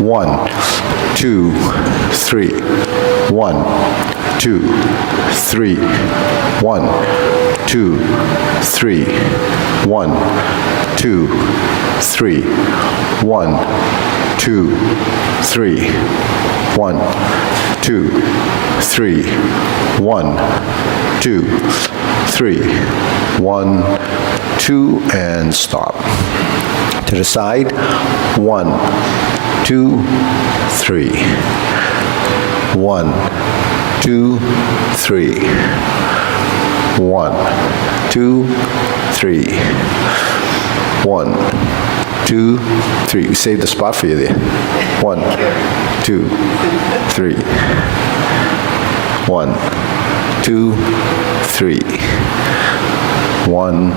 1, 2, 3. 1, 2, 3. 1, 2, 3. 1, 2, 3. 1, 2, 3. 1, 2, 3. 1, 2, 3. 1, 2, and stop. To the side. 1, 2, 3. 1, 2, 3. 1, 2, 3. 1, 2, 3. We saved the spot for you there. 1, 2, 3. 1, 2, 3. 1,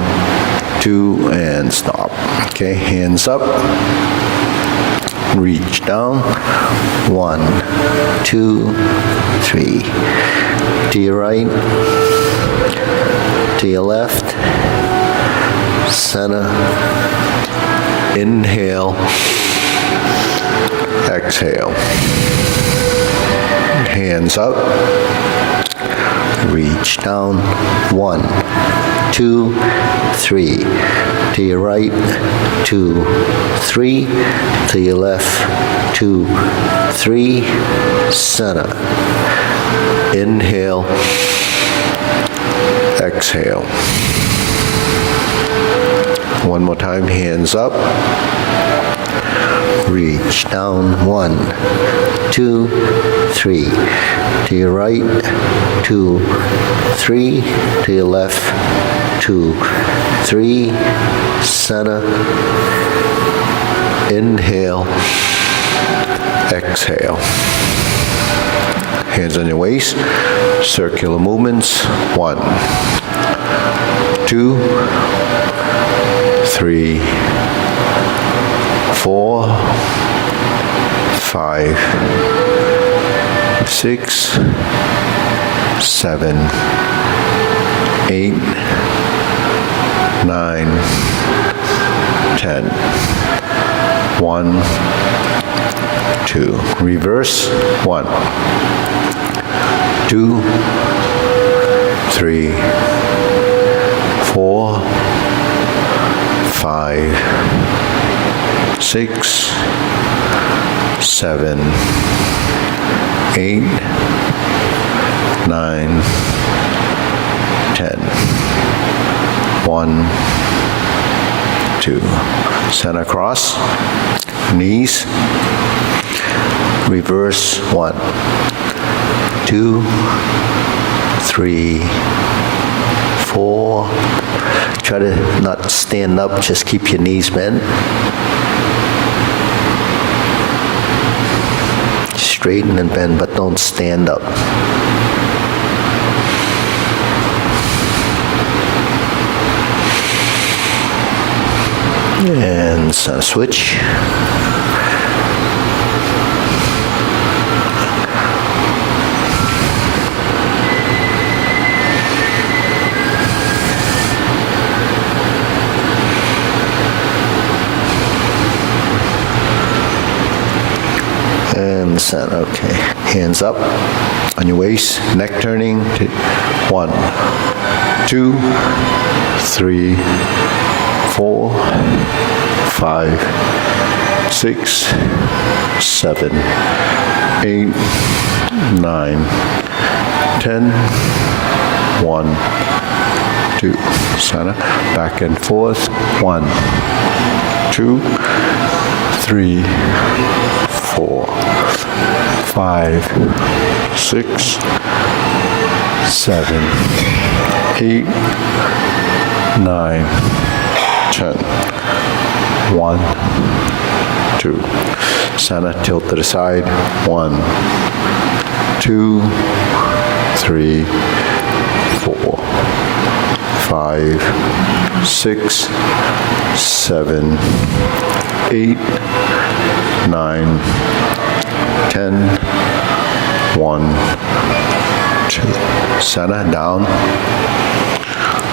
2, and stop. Okay, hands up. Reach down. 1, 2, 3. To your right. To your left. Center. Inhale. Exhale. Hands up. Reach down. 1, 2, 3. To your right. 2, 3. To your left. 2, 3. Center. Inhale. Exhale. One more time, hands up. Reach down. 1, 2, 3. To your right. 2, 3. To your left. 2, 3. Center. Inhale. Exhale. Hands on your waist. Circular movements. 1, 2, 3, 4, 5, 6, 7, 8, 9, 10. 1, 2. Reverse. 1, 2, 3, 4, 5, 6, 7, 8, 9, 10. 1, 2. Center cross. Knees. Reverse. 1, 2, 3, 4. Try to not stand up, just keep your knees bent. Straighten and bend, but don't stand up. And center switch. And center, okay. Hands up on your waist, neck turning. 1, 2, 3, 4, 5, 6, 7, 8, 9, 10. 1, 2. Center, back and forth. 1, 2, 3, 4, 5, 6, 7, 8, 9, 10. 1, 2. Center, tilt to the side. 1, 2, 3, 4, 5, 6, 7, 8, 9, 10. 1, 2. Center, down.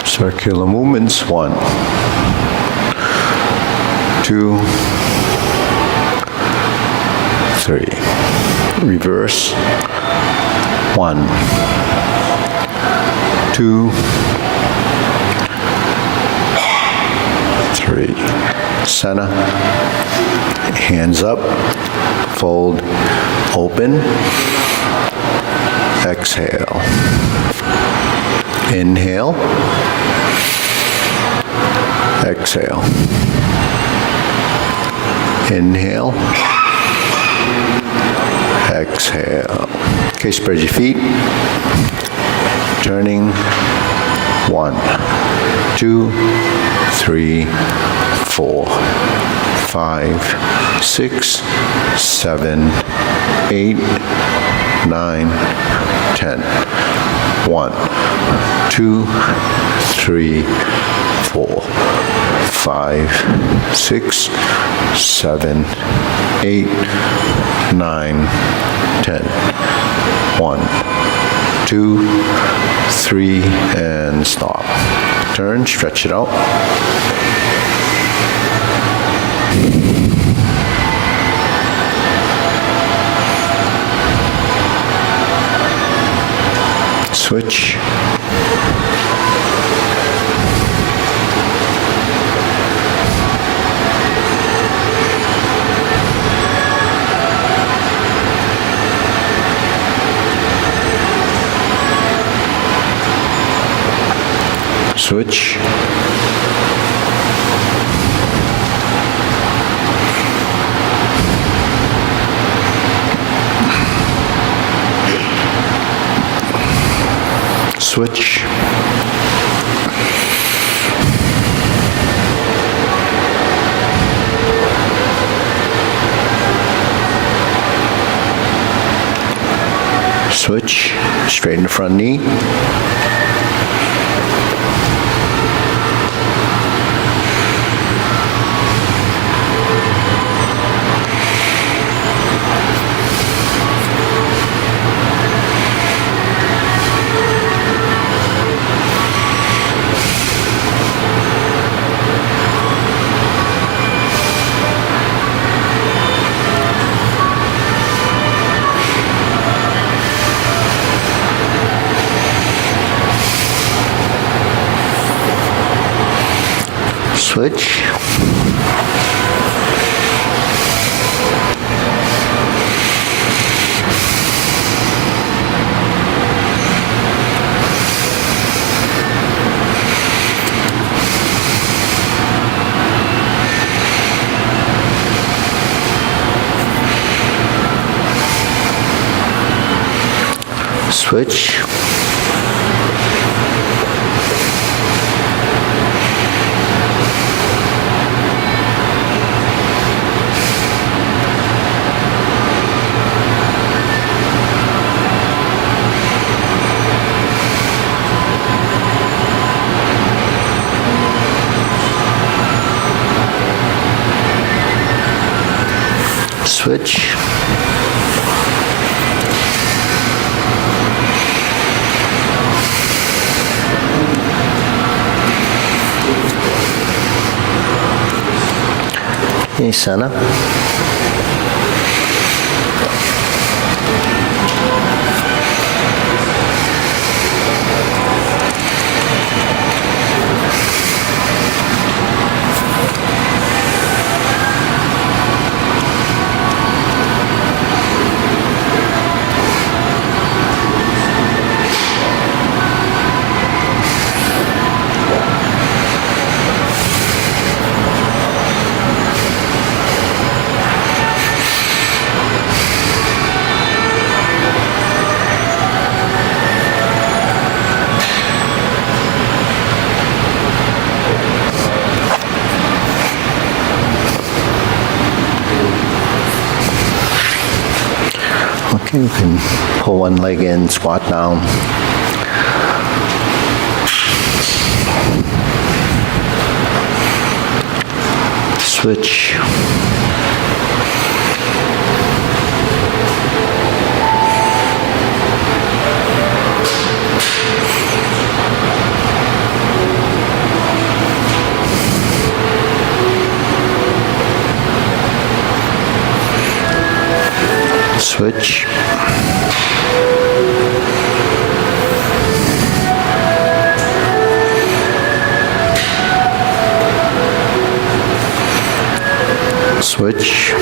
Circular movements. 1, 2, 3. Reverse. 1, 2, 3. Center. Hands up. Fold. Open. Exhale. Inhale. Exhale. Inhale. Exhale. Okay, spread your feet. Turning. 1, 2, 3, 4, 5, 6, 7, 8, 9, 10. 1, 2, 3, 4, 5, 6, 7, 8, 9, 10. 1, 2, 3, and stop. Turn, stretch it out. Switch. Switch. Switch. Switch. Straighten the front knee. Switch. Switch. Switch. Okay, center. Okay, you can pull one leg in, squat down. Switch. Switch. Switch.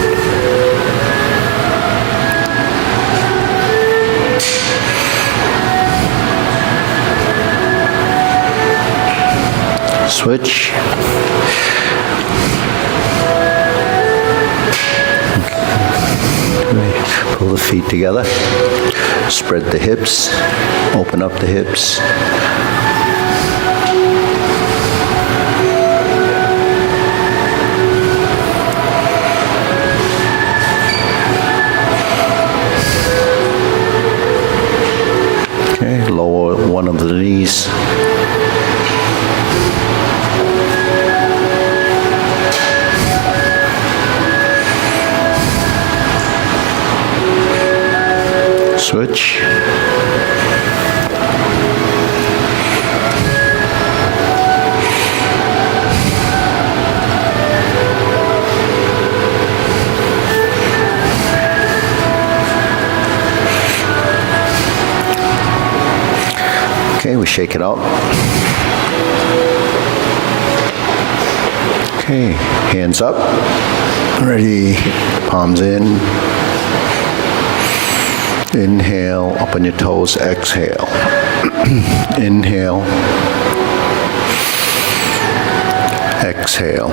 Switch. Pull the feet together. Spread the hips. Open up the hips. Okay, lower one of the knees. Switch. Okay, we shake it out. Okay, hands up. Ready, palms in. Inhale, up on your toes, exhale. Inhale. Exhale.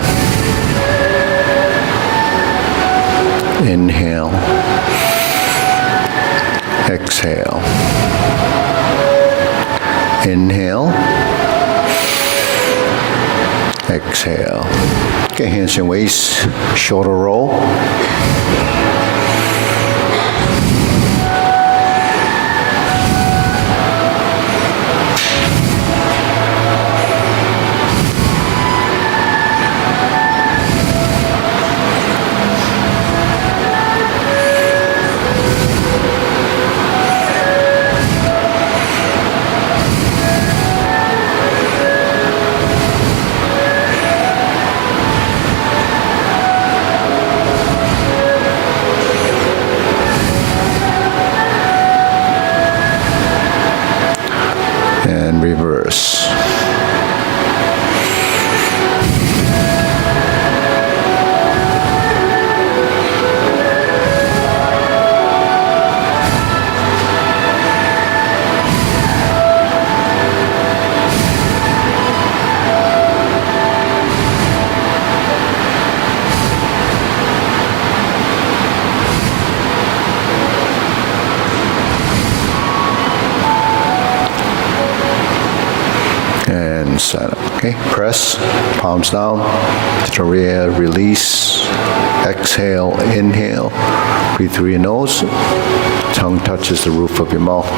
Inhale. Exhale. Inhale. Exhale. Okay, hands and waist, shoulder roll. And reverse. And center. Okay, press, palms down, to the rear, release, exhale, inhale, breathe through your nose, tongue touches the roof of your mouth.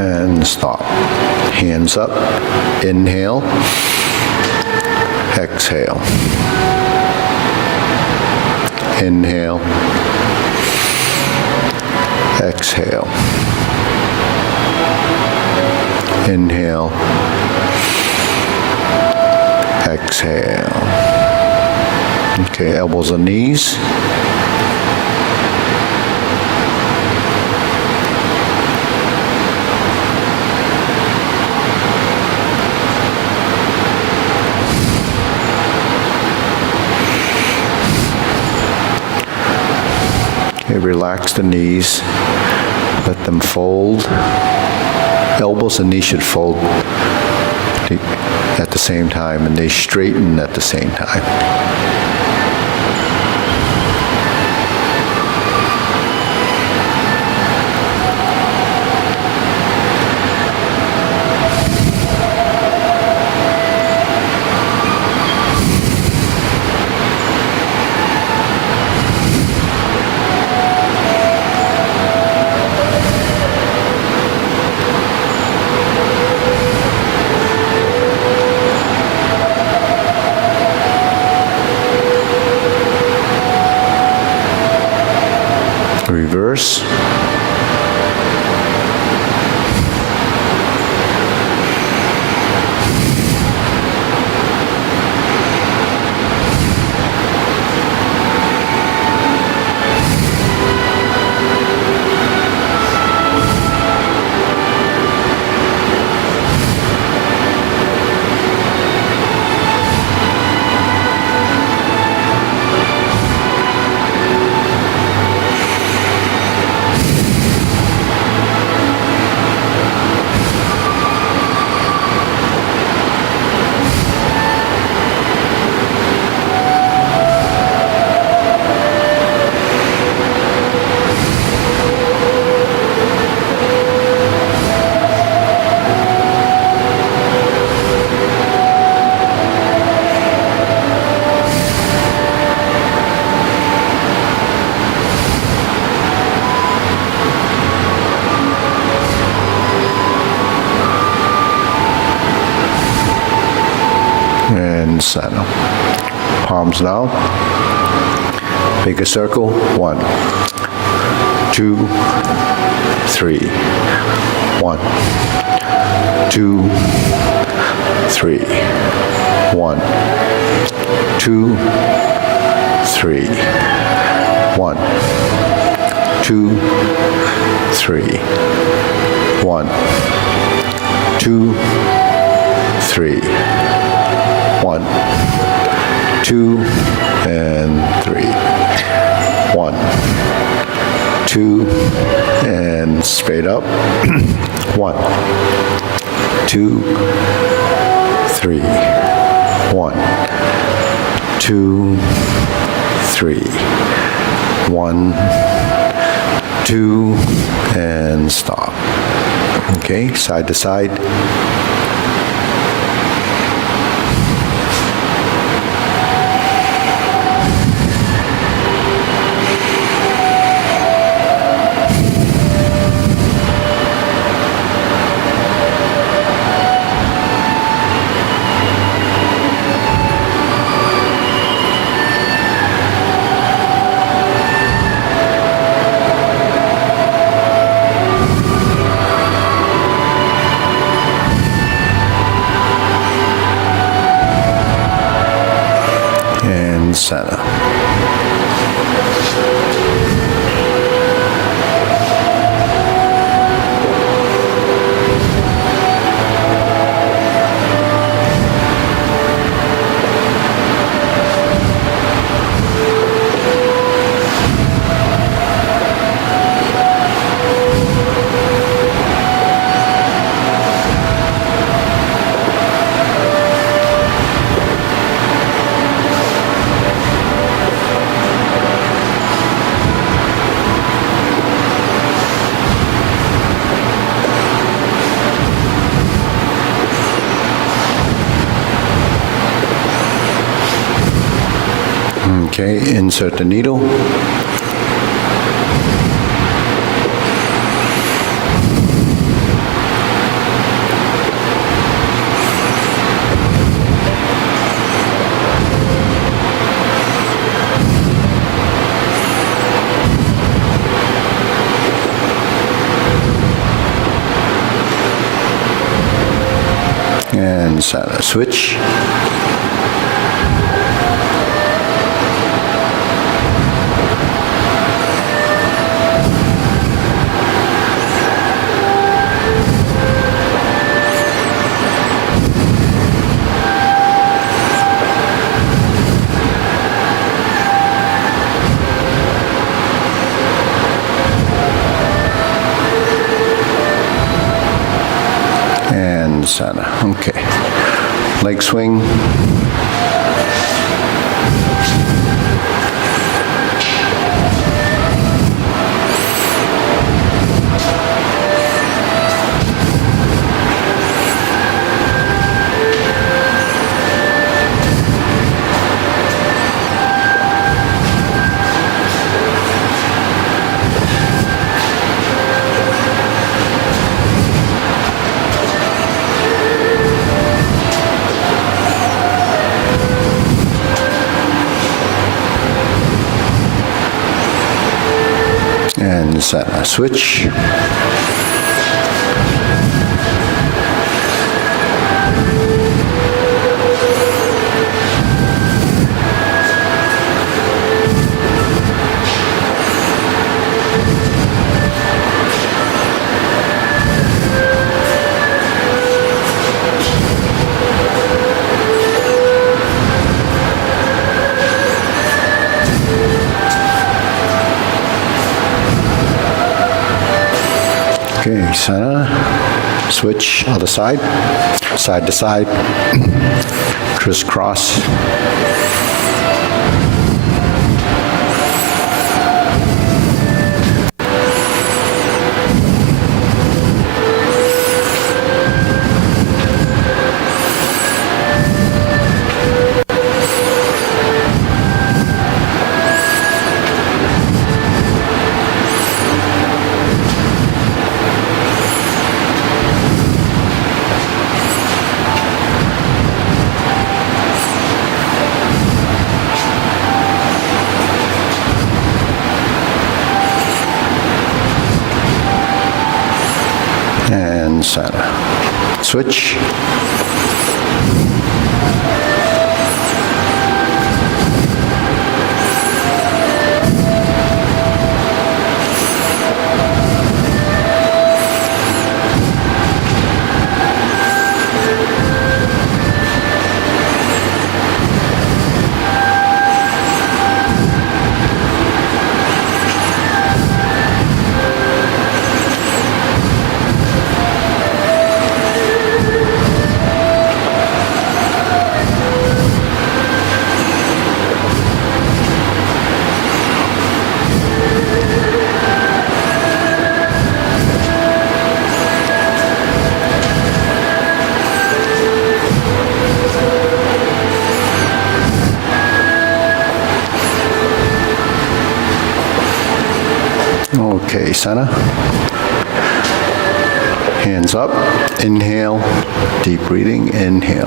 And stop. Hands up. Inhale. Exhale. Inhale. Exhale. Inhale. Exhale. Okay, elbows and knees. Okay, relax the knees. Let them fold. Elbows and knees should fold at the same time, and they straighten at the same time. Reverse. And center. Palms down. Make a circle. 1, 2, 3. 1, 2, 3. 1, 2, 3. 1, 2, 3. 1, 2, 3. 1, 2, and 3. 1, 2, and straight up. 1, 2, 3. 1, 2, 3. 1, 2, and stop. Okay, side to side. Center. Okay, insert the needle. And center switch. Center. Okay. leg swing. And switch. Okay, center, switch, other side, side to side, crisscross. And center. Switch. Okay, center. Hands up, inhale, deep breathing, inhale.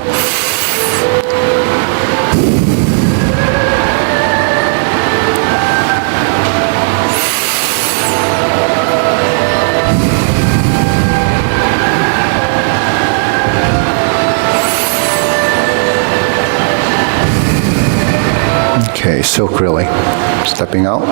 Okay, silk really. Stepping out.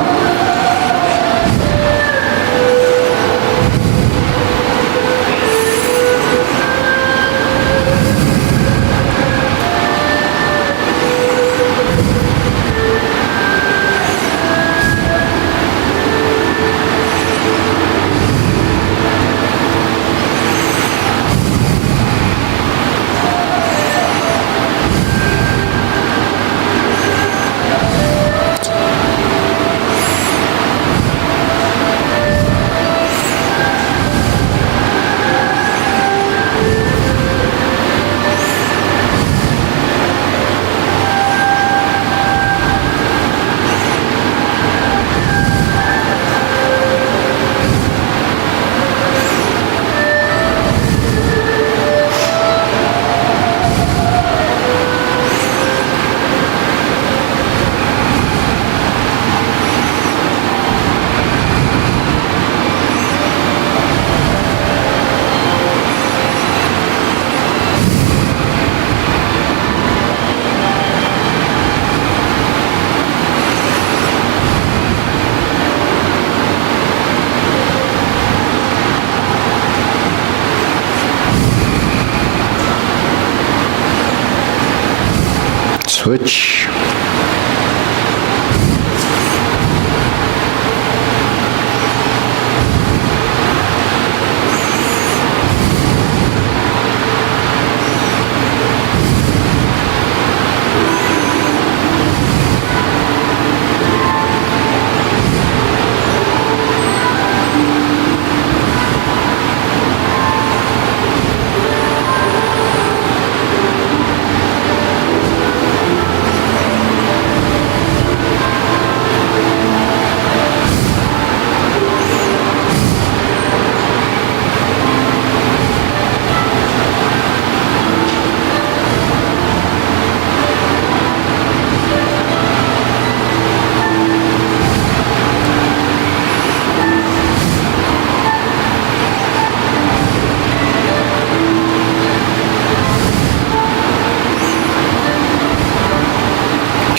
Switch.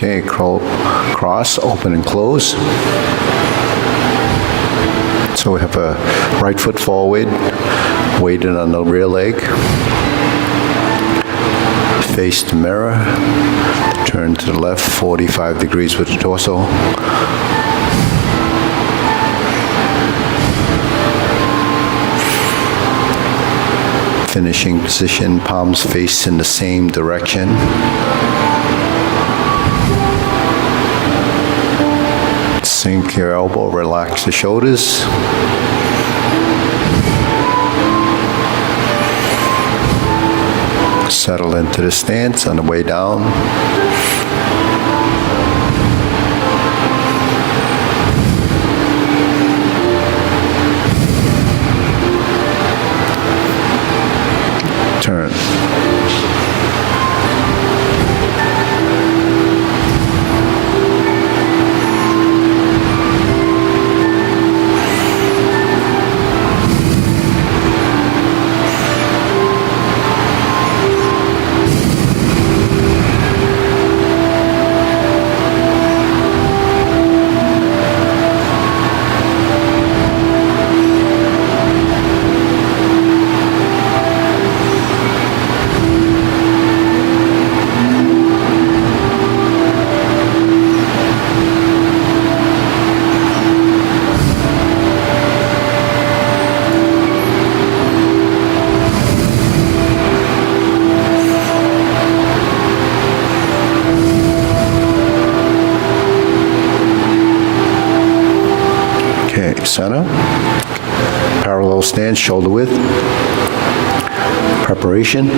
Okay, cross, open and close. So we have a right foot forward, weighted on the rear leg. Face the mirror, turn to the left 45 degrees with the torso. Finishing position, palms face in the same direction. Sink your elbow, relax the shoulders. Settle into the stance on the way down. Turn. Center, parallel stance, shoulder width, preparation.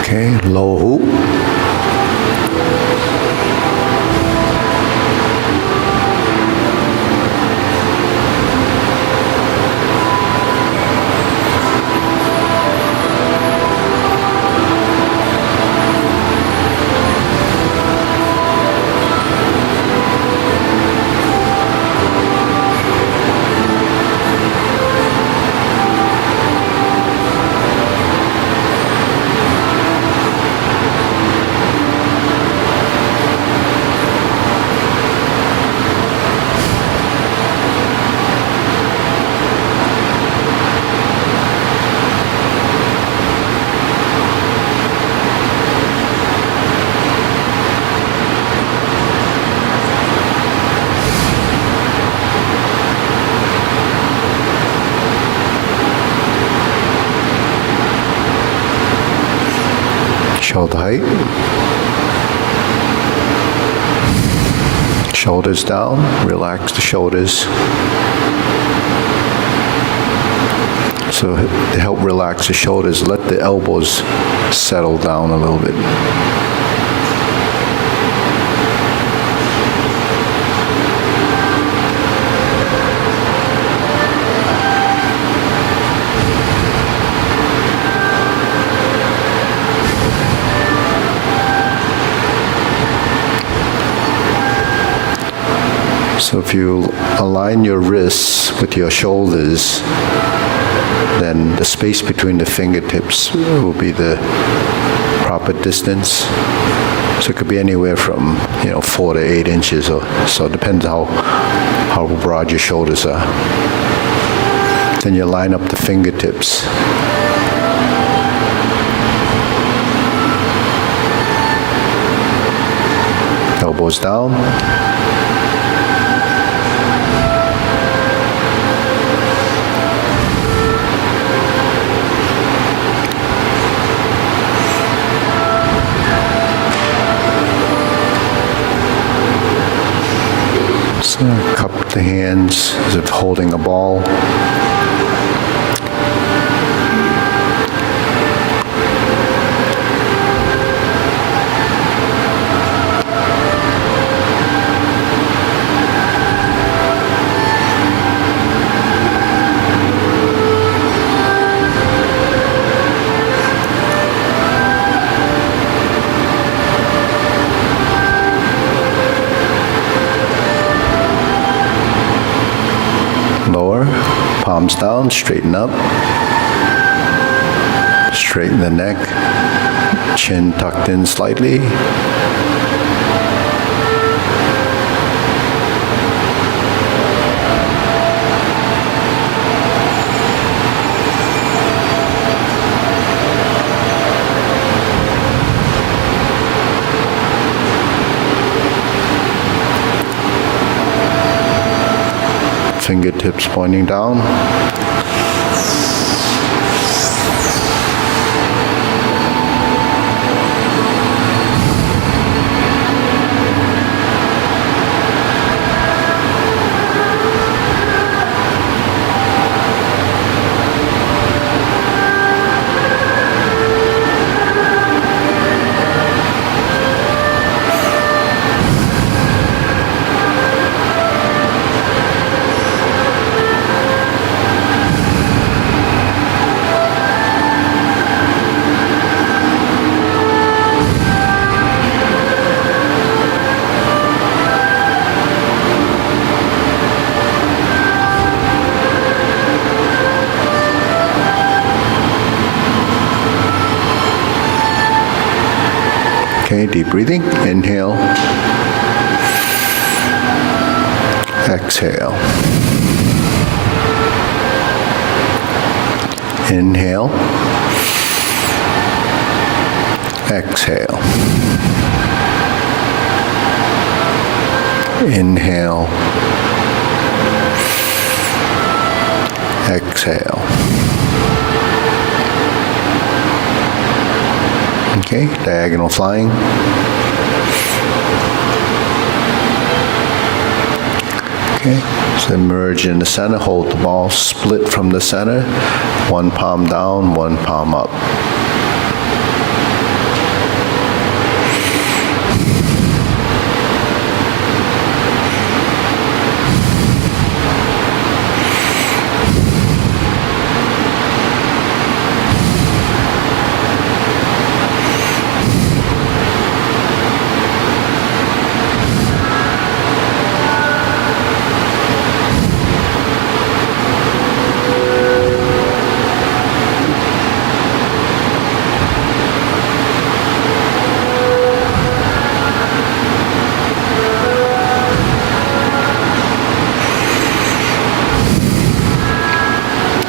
Okay, low hoop. Shoulder height. Shoulders down, relax the shoulders. So to help relax the shoulders, let the elbows settle down a little bit. So if you align your wrists with your shoulders, then the space between the fingertips will be the proper distance. So it could be anywhere from 4 to 8 inches, or so. It depends how broad your shoulders are. Then you line up the fingertips. Elbows down. So cup the hands as if holding a ball. Lower, palms down, straighten up. Straighten the neck, chin tucked in slightly. Fingertips pointing down. Okay, deep breathing. Inhale. Exhale. Inhale. Exhale. Inhale. Exhale. Okay, diagonal flying. Okay, so emerge in the center, hold the ball, split from the center, one palm down, one palm up.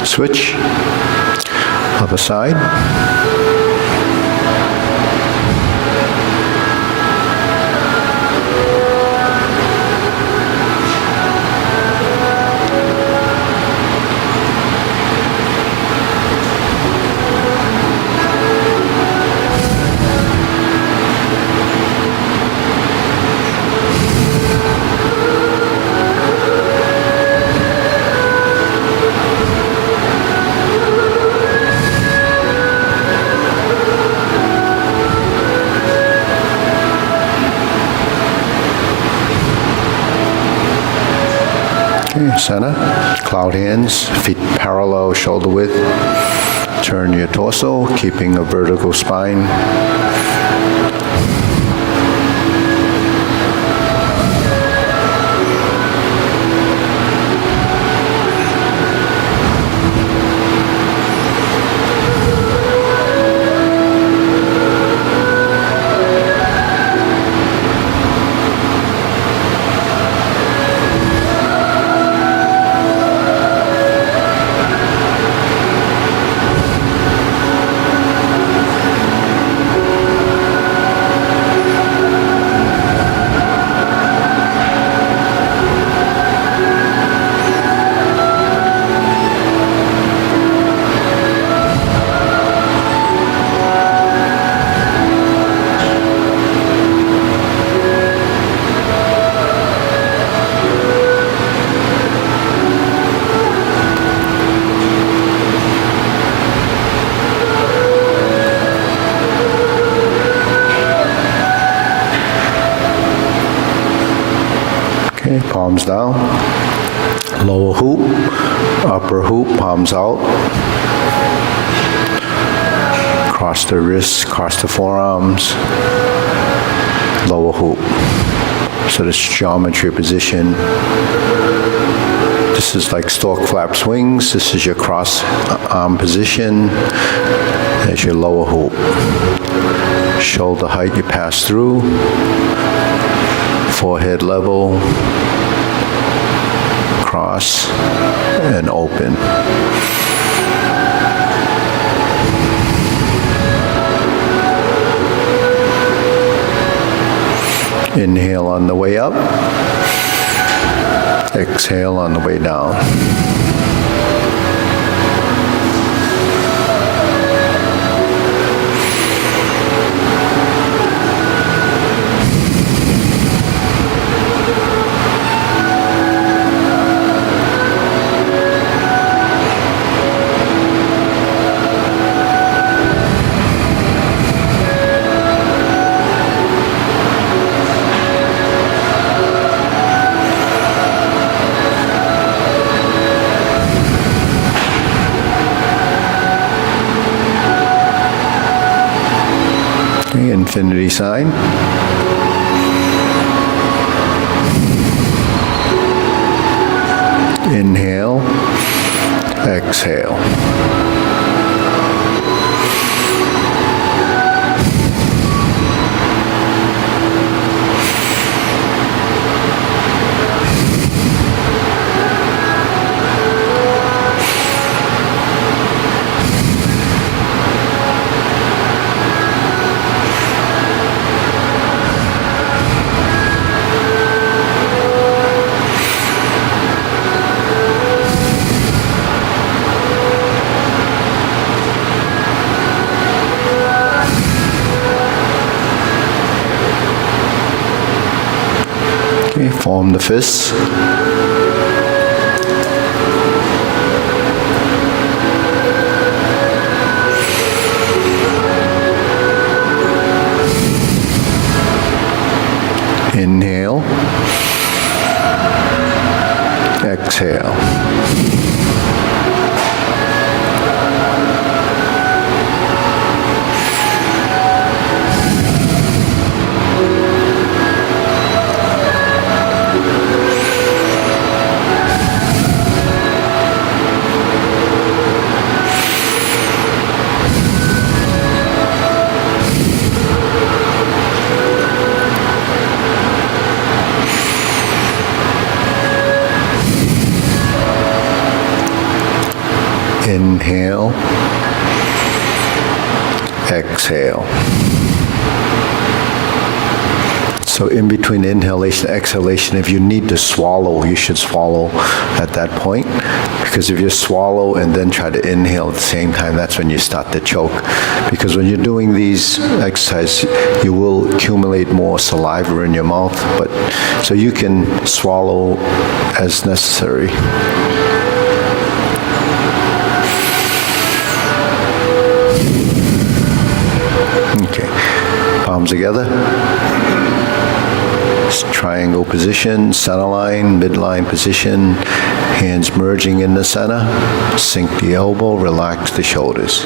Switch, other side. Okay, center, cloud hands, feet parallel, shoulder width. Turn your torso, keeping a vertical spine. palms down. Lower hoop, upper hoop, palms out. Cross the wrists, cross the forearms. Lower hoop. So this geometry position. This is like stork flaps wings. This is your cross arm position. There's your lower hoop. Shoulder height you pass through. Forehead level. Cross and open. Inhale on the way up. Exhale on the way down. Infinity sign. Inhale, exhale. Okay, form the fists. Inhale. Exhale. Inhale, exhale. So in between inhalation and exhalation, if you need to swallow, you should swallow at that point. Because if you swallow and then try to inhale at the same time, that's when you start to choke. Because when you're doing these exercises, you will accumulate more saliva in your mouth, but so you can swallow as necessary. Okay, palms together. Triangle position, center line, midline position, hands merging in the center. Sink the elbow, relax the shoulders.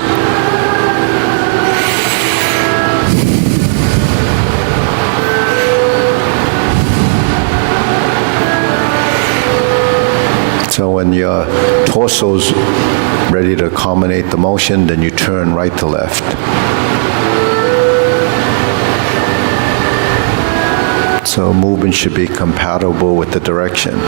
So when your torso's ready to accommodate the motion, then you turn right to left. So movement should be compatible with the direction.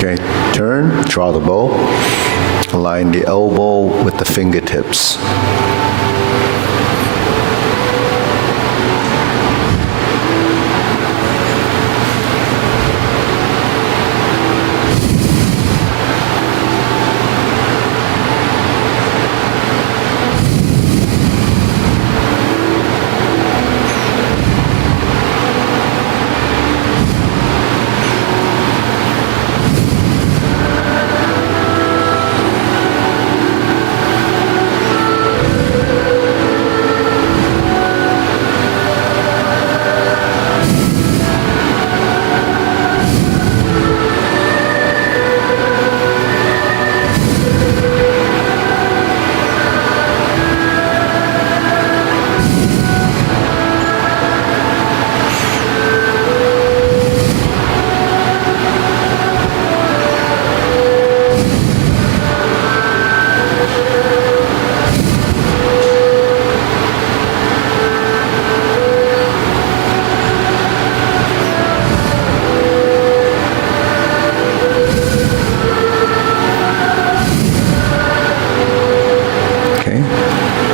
Okay, turn, draw the bow, align the elbow with the fingertips.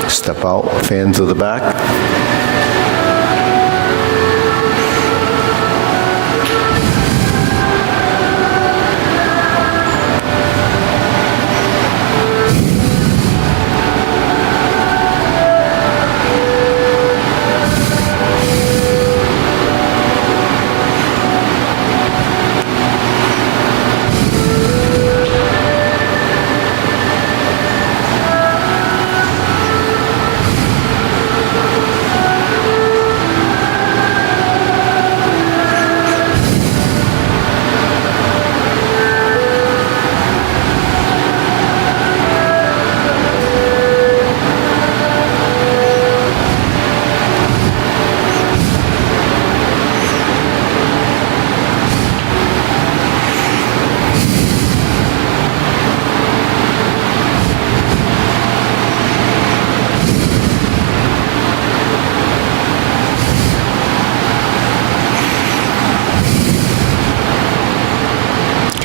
Step out, fan to the back.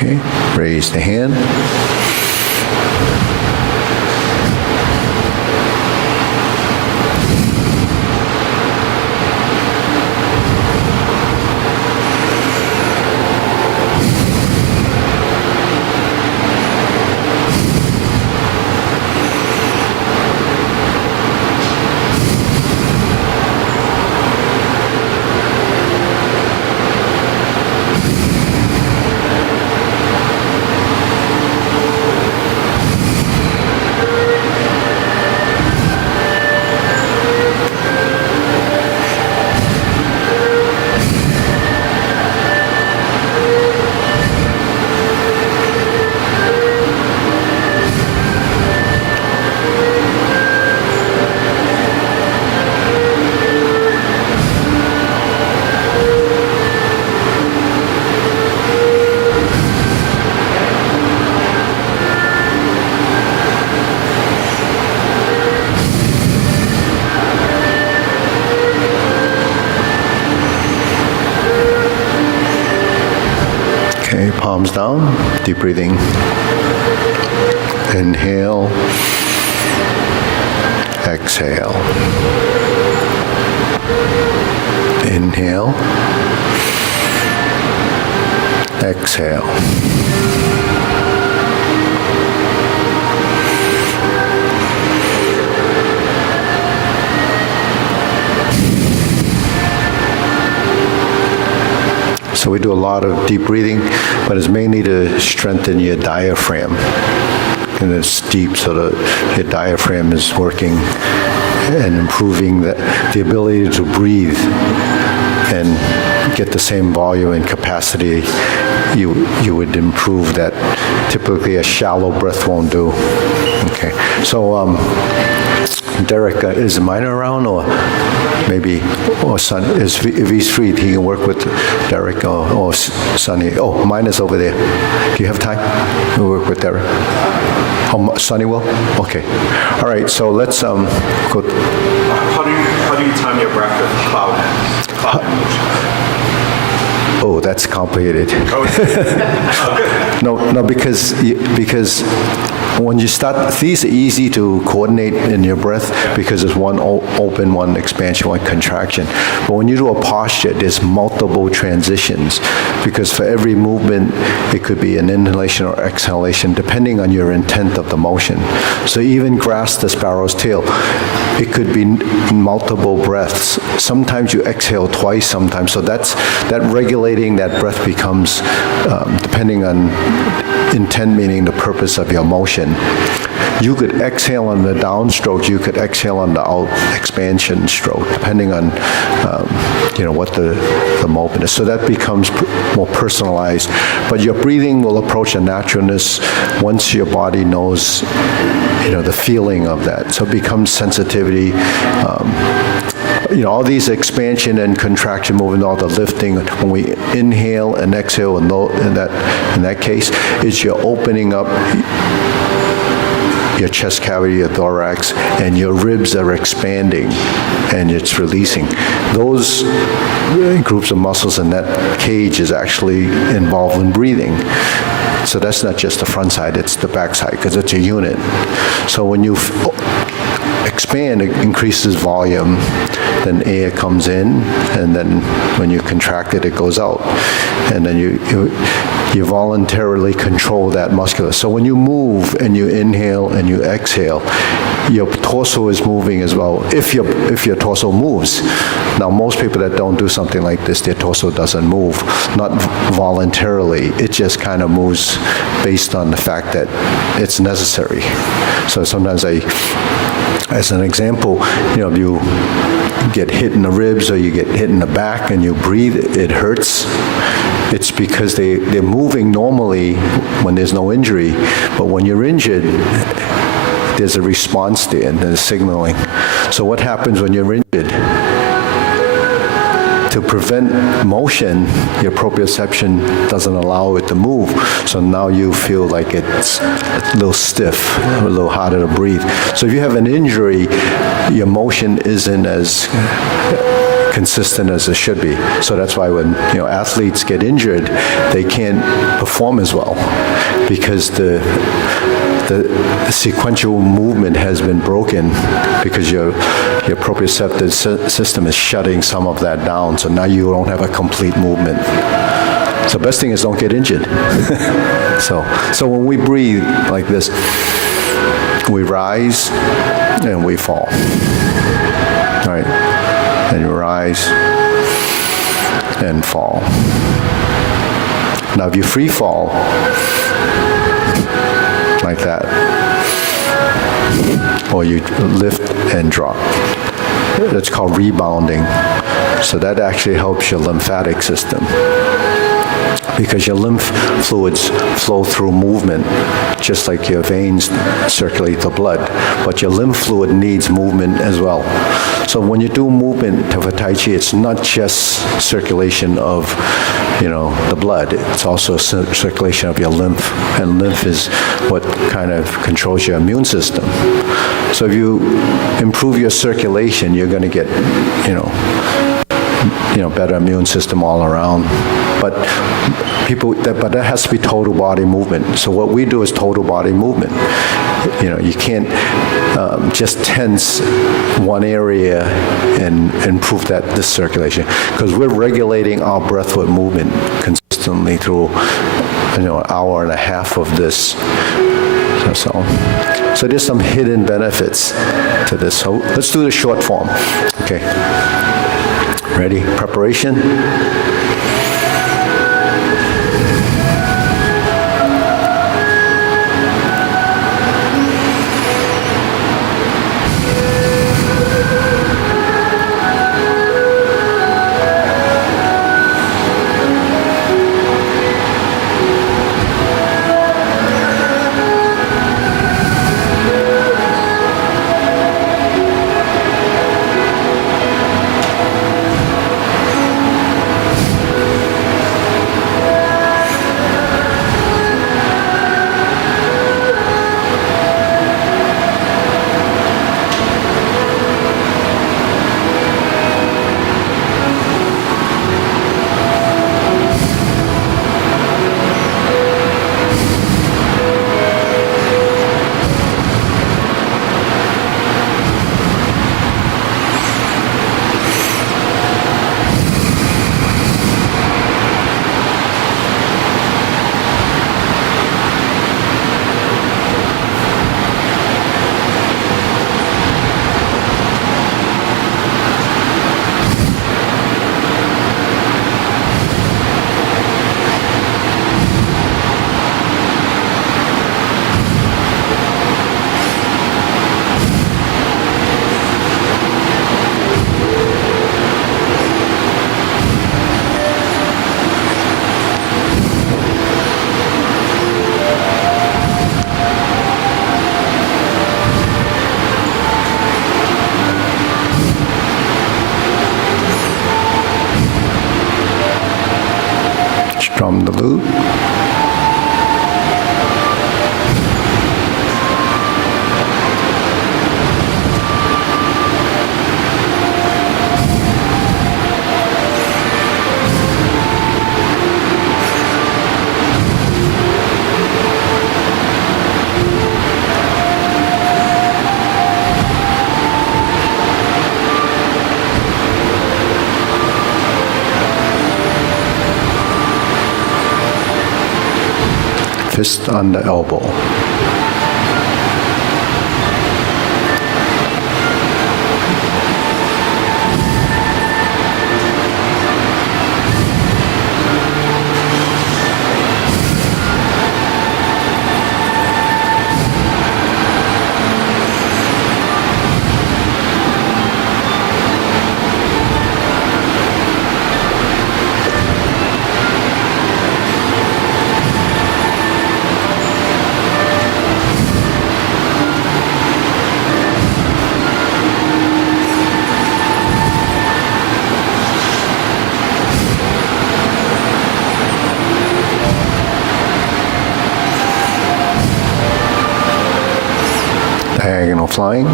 Okay, raise the hand. Okay, palms down, deep breathing. Inhale, exhale. Inhale, exhale. So we do a lot of deep breathing, but it's mainly to strengthen your diaphragm. And it's deep so that your diaphragm is working and improving the ability to breathe and get the same volume and capacity you would improve that typically a shallow breath won't do. Okay, so Derek, is Minor around, or maybe, or Son, if he's free, he can work with Derek or Sonny. Oh, Minor's over there. Do you have time to work with Derek? Oh, Sonny will? Okay. All right, so let's go. How do you time your breath with cloud motion? Oh, that's complicated. Oh, good. No, because when you start, these are easy to coordinate in your breath because there's one open, one expansion, one contraction. But when you do a posture, there's multiple transitions because for every movement, it could be an inhalation or exhalation depending on your intent of the motion. So even grasp the sparrow's tail, it could be multiple breaths. Sometimes you exhale twice, sometimes. So that regulating that breath becomes, depending on intent, meaning the purpose of your motion. You could exhale on the downstroke, you could exhale on the out expansion stroke, depending on what the movement is. So that becomes more personalized. But your breathing will approach a naturalness once your body knows the feeling of that. So it becomes sensitivity. All these expansion and contraction movement, all the lifting, when we inhale and exhale, and in that case, is you're opening up your chest cavity, your thorax, and your ribs are expanding, and it's releasing. Those groups of muscles in that cage is actually involved in breathing. So that's not just the front side, it's the back side, because it's a unit. So when you expand, it increases volume. Then air comes in, and then when you contract it, it goes out. And then you voluntarily control that muscular. So when you move and you inhale and you exhale, your torso is moving as well, if your torso moves. Now, most people that don't do something like this, their torso doesn't move, not voluntarily. It just kind of moves based on the fact that it's necessary. So sometimes as an example, if you get hit in the ribs or you get hit in the back and you breathe, it hurts. It's because they're moving normally when there's no injury, but when you're injured, there's a response there and there's signaling. So what happens when you're injured? To prevent motion, your proprioception doesn't allow it to move. So now you feel like it's a little stiff, a little harder to breathe. So if you have an injury, your motion isn't as consistent as it should be. So that's why when athletes get injured, they can't perform as well because the sequential movement has been broken because your proprioceptive system is shutting some of that down. So now you don't have a complete movement. So best thing is don't get injured. So when we breathe like this, we rise and we fall. All right, and you rise and fall. Now if you free fall, like that, or you lift and drop. That's called rebounding. So that actually helps your lymphatic system because your lymph fluids flow through movement, just like your veins circulate the blood, but your lymph fluid needs movement as well. So when you do movement for Tai Chi, it's not just circulation of, the blood, it's also circulation of your lymph, and lymph is what kind of controls your immune system. So if you improve your circulation, you're going to get, better immune system all around. But that has to be total body movement. So what we do is total body movement. You can't just tense one area and improve this circulation, because we're regulating our breathwork movement consistently through an hour and a half of this. So there's some hidden benefits to this. So let's do the short form. Okay. Ready? Preparation? Strum the loop. fist on the elbow. Diagonal flying.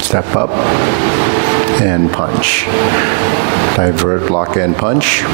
Step up and punch. Divert, lock, and punch.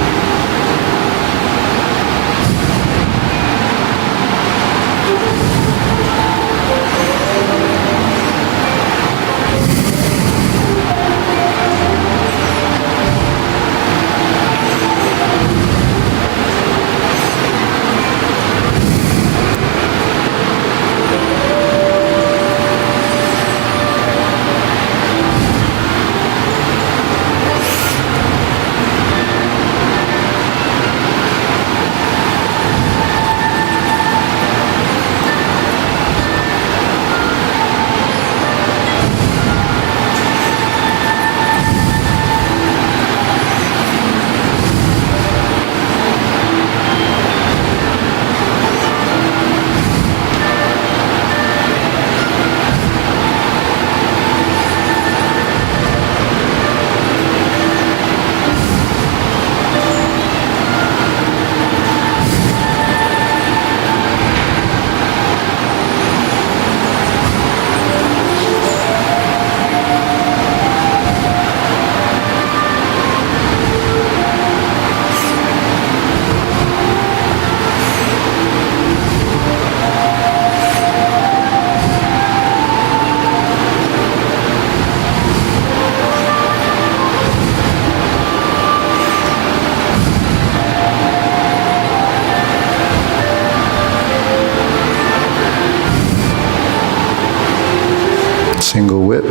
Single whip.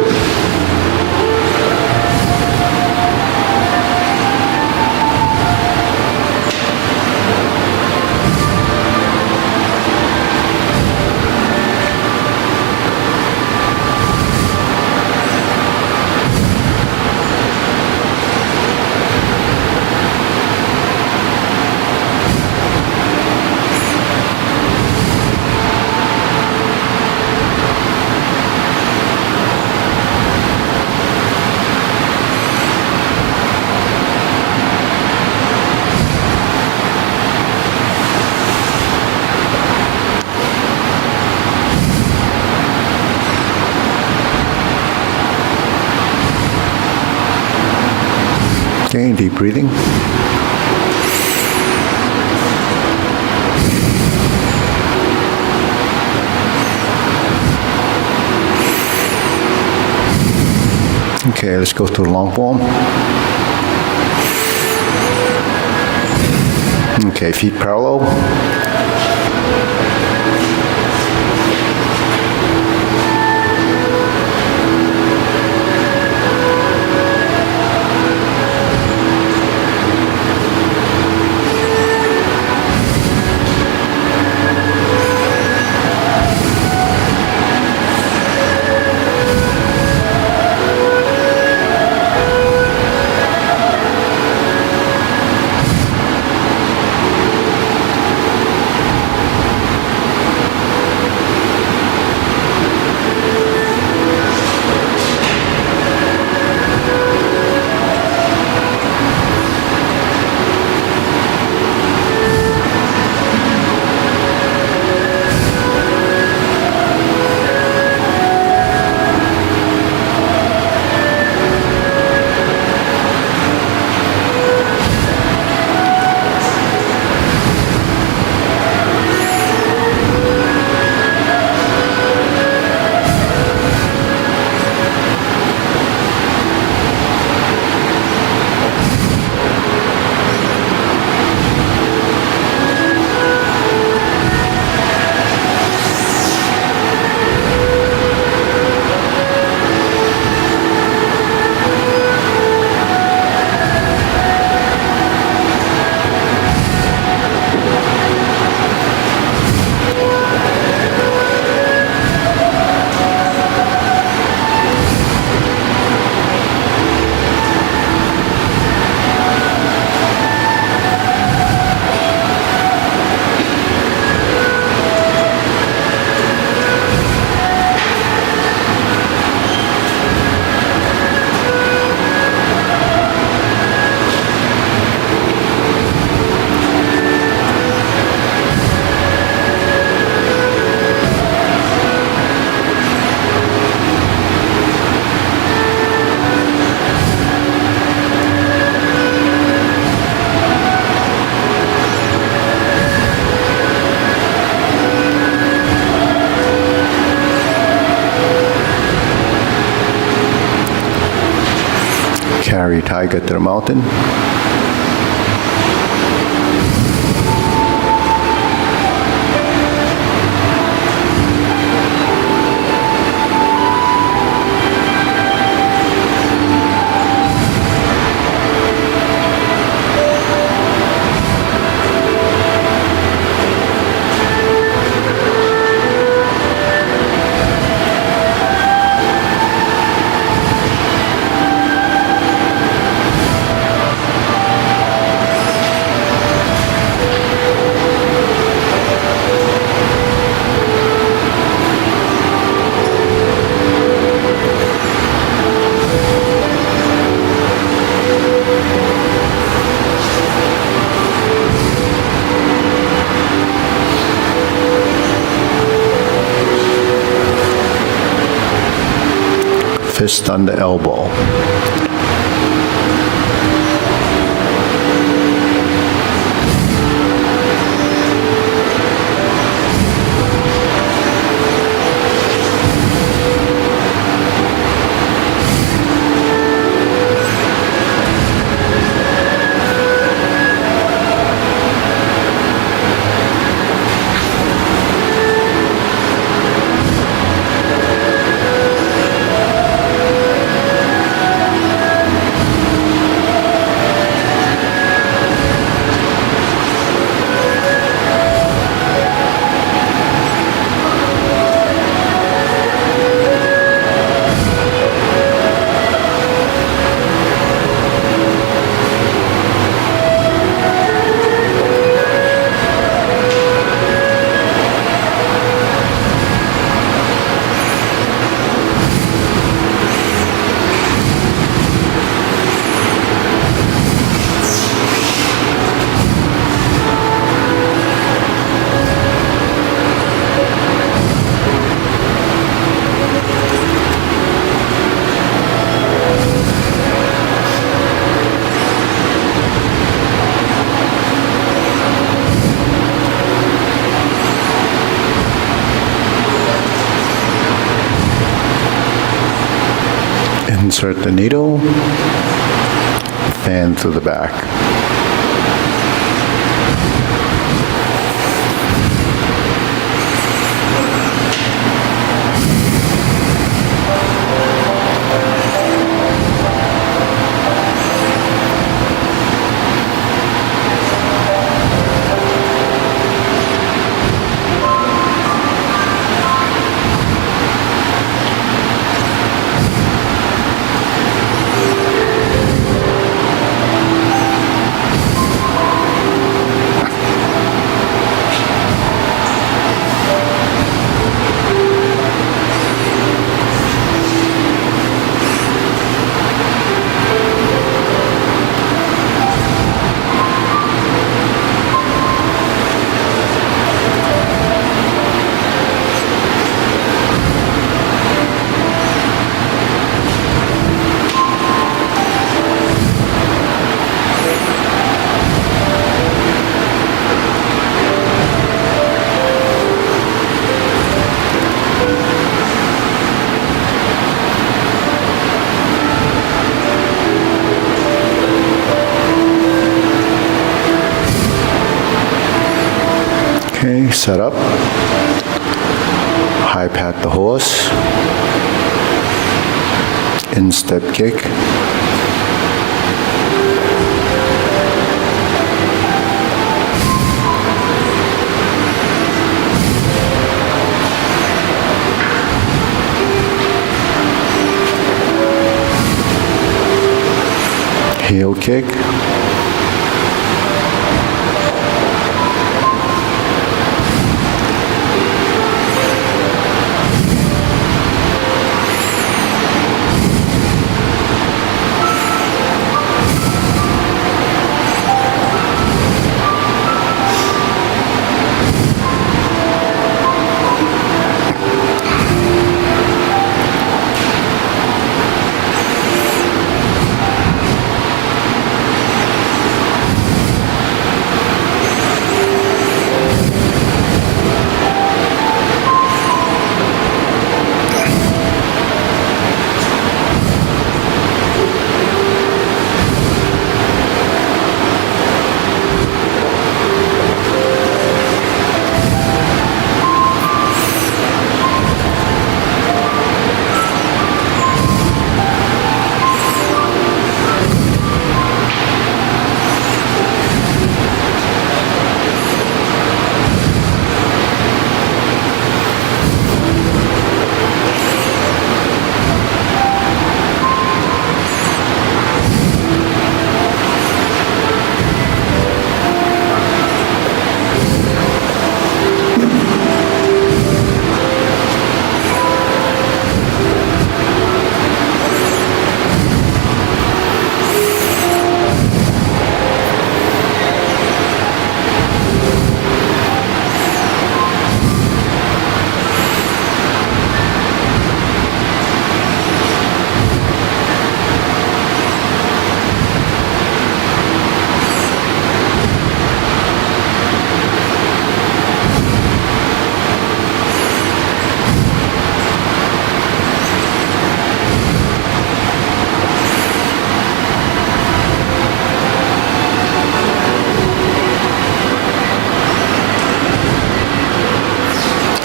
Okay, deep breathing. Okay, let's go to the long form. Okay, feet parallel. Carry tiger to the mountain. Fist on the elbow. Insert the needle, fan through the back. Okay, set up. High pat the horse. Instep kick. Heel kick.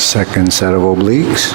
Second set of obliques.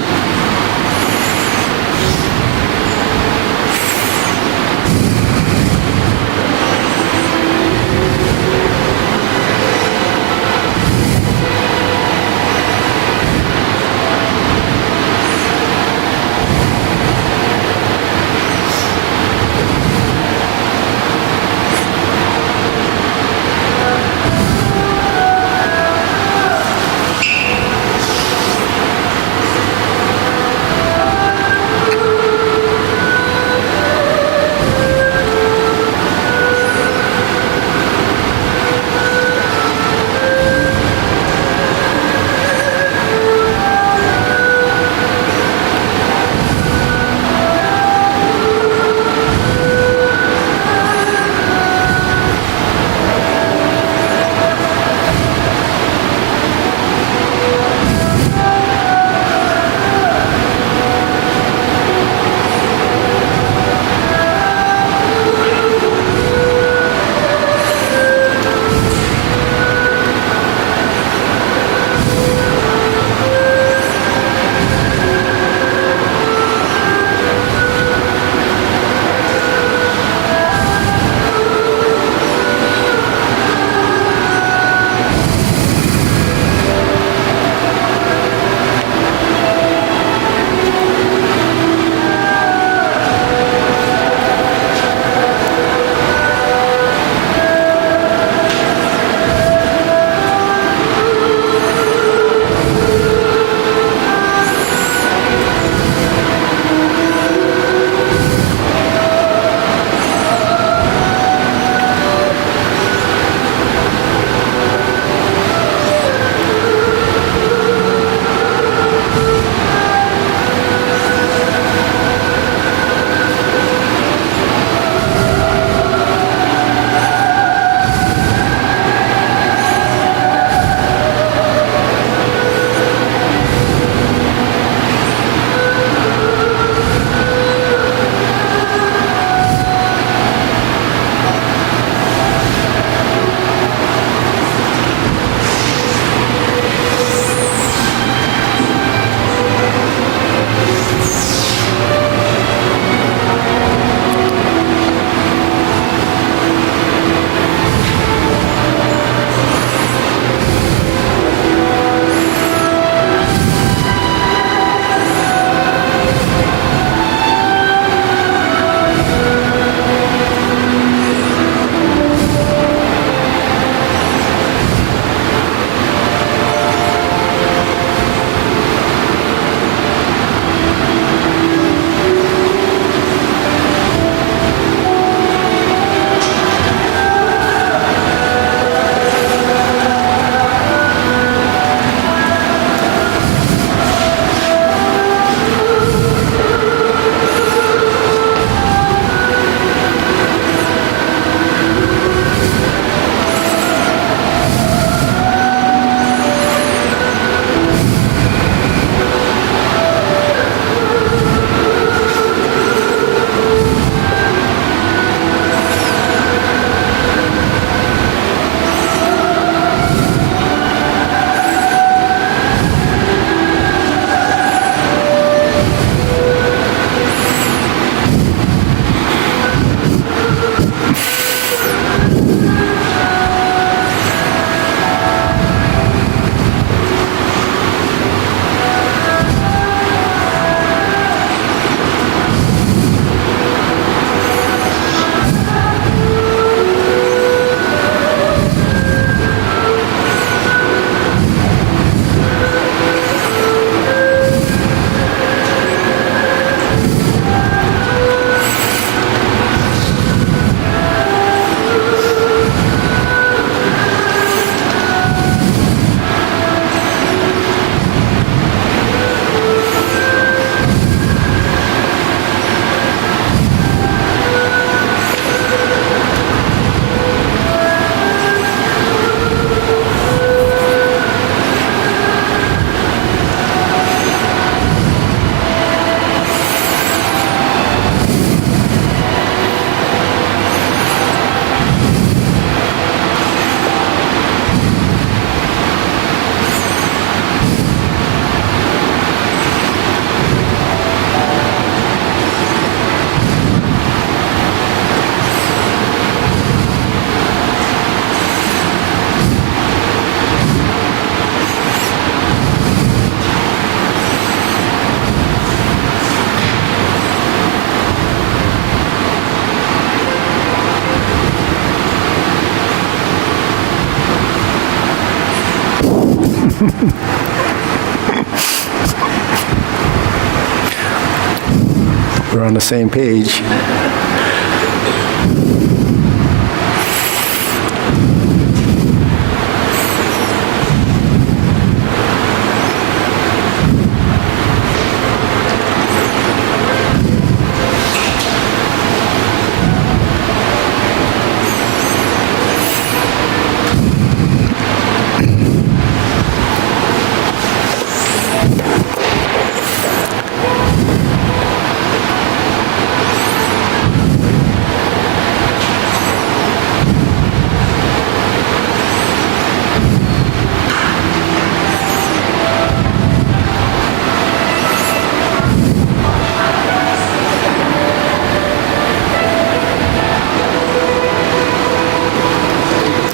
we're on the same page.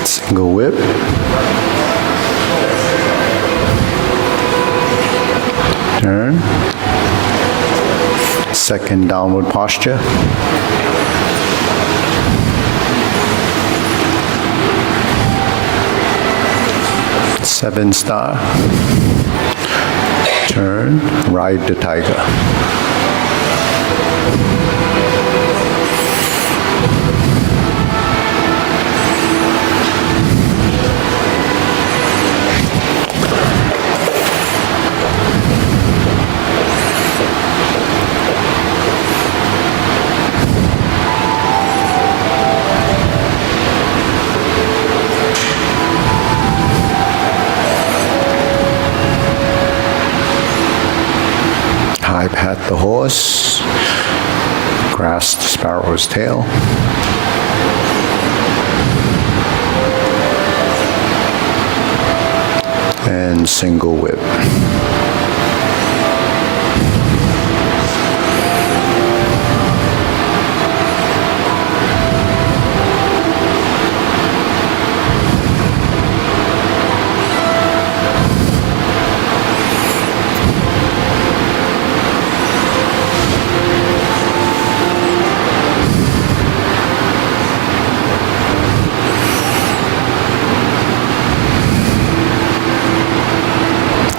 Single whip. Turn. Second downward posture. Seven star. Turn. Ride the tiger. High pat the horse, grasp the sparrow's tail. And single whip.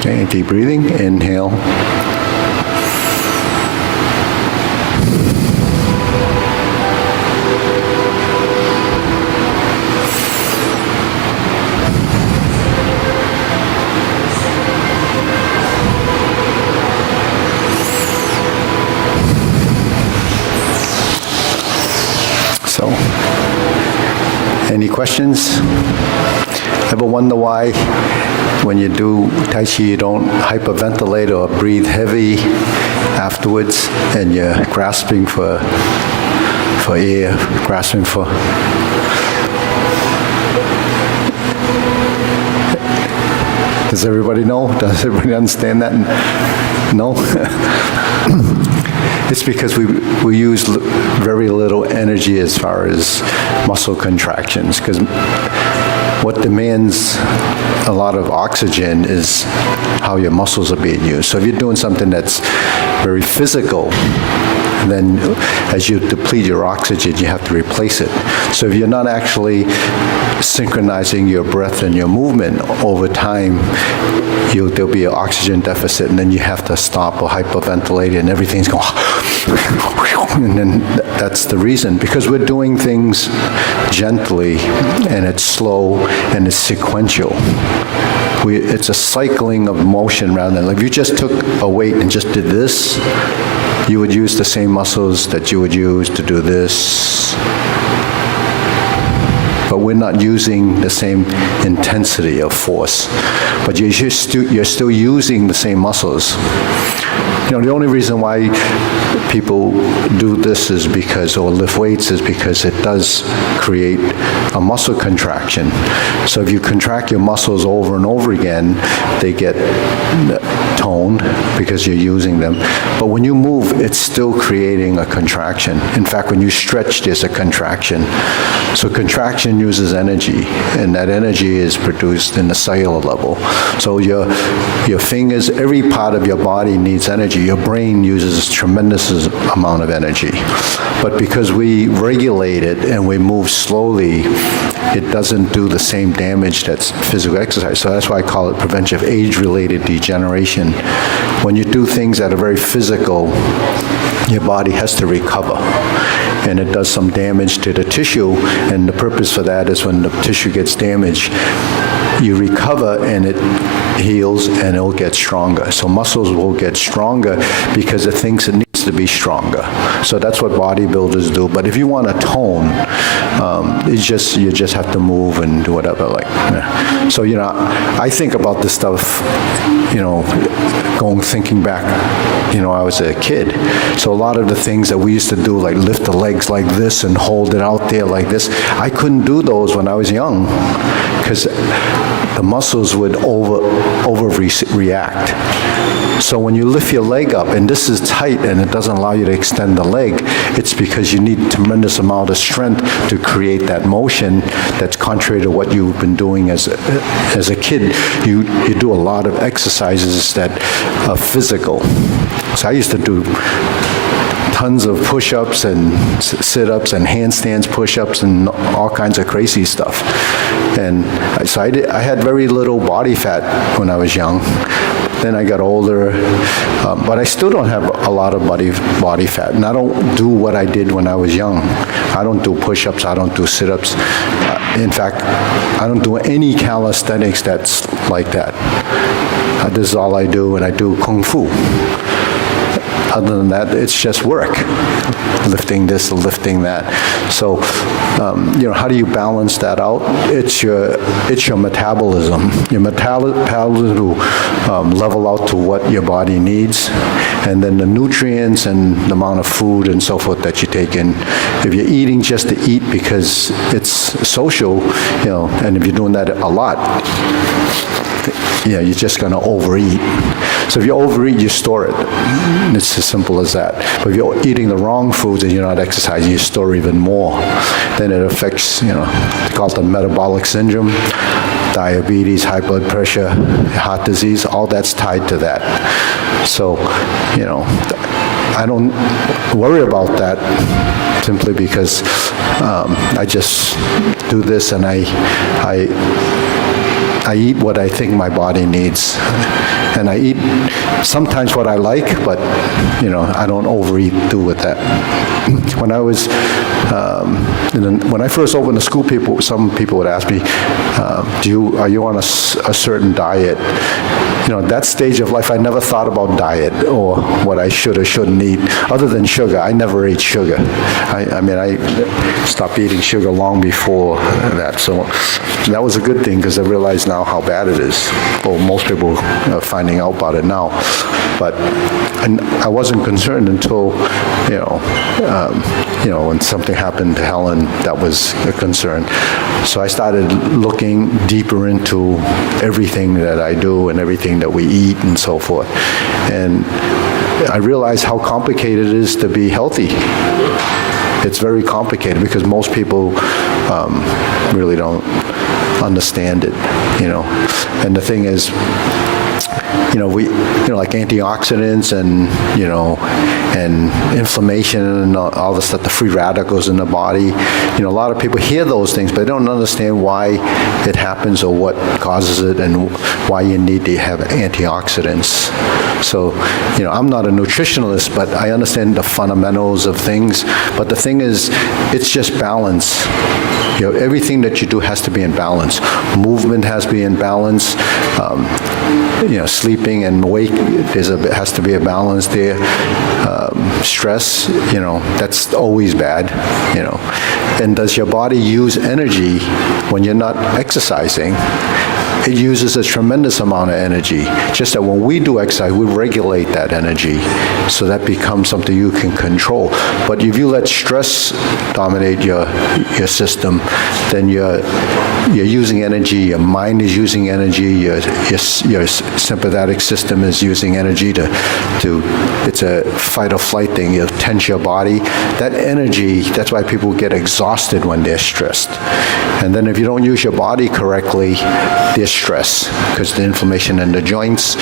Okay, deep breathing, inhale. So, any questions? Ever wonder why when you do Tai Chi you don't hyperventilate or breathe heavy afterwards and you're grasping for air, grasping for... Does everybody know? Does everybody understand that? No? It's because we use very little energy as far as muscle contractions, because what demands a lot of oxygen is how your muscles are being used. So if you're doing something that's very physical, then as you deplete your oxygen, you have to replace it. So if you're not actually synchronizing your breath and your movement over time, there'll be an oxygen deficit, and then you have to stop or hyperventilate, and everything's going, and then that's the reason. Because we're doing things gently, and it's slow, and it's sequential. It's a cycling of motion rather than, like, if you just took a weight and just did this, you would use the same muscles that you would use to do this. But we're not using the same intensity of force. But you're still using the same muscles. You know, the only reason why people do this is because, or lift weights, is because it does create a muscle contraction. So if you contract your muscles over and over again, they get toned because you're using them. But when you move, it's still creating a contraction. In fact, when you stretch, there's a contraction. So contraction uses energy, and that energy is produced in the cellular level. So your fingers, every part of your body needs energy. Your brain uses a tremendous amount of energy. But because we regulate it and we move slowly, it doesn't do the same damage that's physical exercise. So that's why I call it prevention of age-related degeneration. When you do things that are very physical, your body has to recover. And it does some damage to the tissue, and the purpose for that is when the tissue gets damaged, you recover and it heals and it'll get stronger. So muscles will get stronger because it thinks it needs to be stronger. So that's what bodybuilders do. But if you want to tone, you just have to move and do whatever. So I think about this stuff, thinking back, I was a kid. So a lot of the things that we used to do, like lift the legs like this and hold it out there like this, I couldn't do those when I was young because the muscles would overreact. So when you lift your leg up, and this is tight and it doesn't allow you to extend the leg, it's because you need a tremendous amount of strength to create that motion that's contrary to what you've been doing as a kid. You do a lot of exercises that are physical. So I used to do tons of push-ups and sit-ups and handstands, push-ups, and all kinds of crazy stuff. And so I had very little body fat when I was young. Then I got older, but I still don't have a lot of body fat, and I don't do what I did when I was young. I don't do push-ups, I don't do sit-ups. In fact, I don't do any calisthenics that's like that. This is all I do, and I do Kung Fu. Other than that, it's just work, lifting this, lifting that. So, how do you balance that out? It's your metabolism. Your metabolism will level out to what your body needs, and then the nutrients and the amount of food and so forth that you take in. If you're eating just to eat because it's social, and if you're doing that a lot, you're just going to overeat. So if you overeat, you store it. It's as simple as that. But if you're eating the wrong foods and you're not exercising, you store even more. Then it affects, they call it the metabolic syndrome, diabetes, high blood pressure, heart disease, all that's tied to that. So, I don't worry about that simply because I just do this and I eat what I think my body needs. And I eat sometimes what I like, but, I don't overeat with that. When I first opened the school, some people would ask me, are you on a certain diet? That stage of life, I never thought about diet or what I should or shouldn't eat. Other than sugar, I never ate sugar. I stopped eating sugar long before that. So that was a good thing because I realize now how bad it is. Well, most people are finding out about it now. But I wasn't concerned until, when something happened to Helen, that was a concern. So I started looking deeper into everything that I do and everything that we eat and so forth. And I realized how complicated it is to be healthy. It's very complicated because most people really don't understand it, And the thing is, like antioxidants and inflammation and all the stuff, the free radicals in the body. A lot of people hear those things, but they don't understand why it happens or what causes it and why you need to have antioxidants. So, I'm not a nutritionalist, but I understand the fundamentals of things. But the thing is, it's just balance. Everything that you do has to be in balance. Movement has to be in balance. Sleeping and wake, has to be a balance there. Stress, that's always bad, And does your body use energy when you're not exercising? It uses a tremendous amount of energy. Just that when we do exercise, we regulate that energy, so that becomes something you can control. But if you let stress dominate your system, then you're using energy, your mind is using energy, your sympathetic system is using energy to it's a fight or flight thing. You tense your body. That energy, that's why people get exhausted when they're stressed. And then if you don't use your body correctly, there's stress because the inflammation in the joints.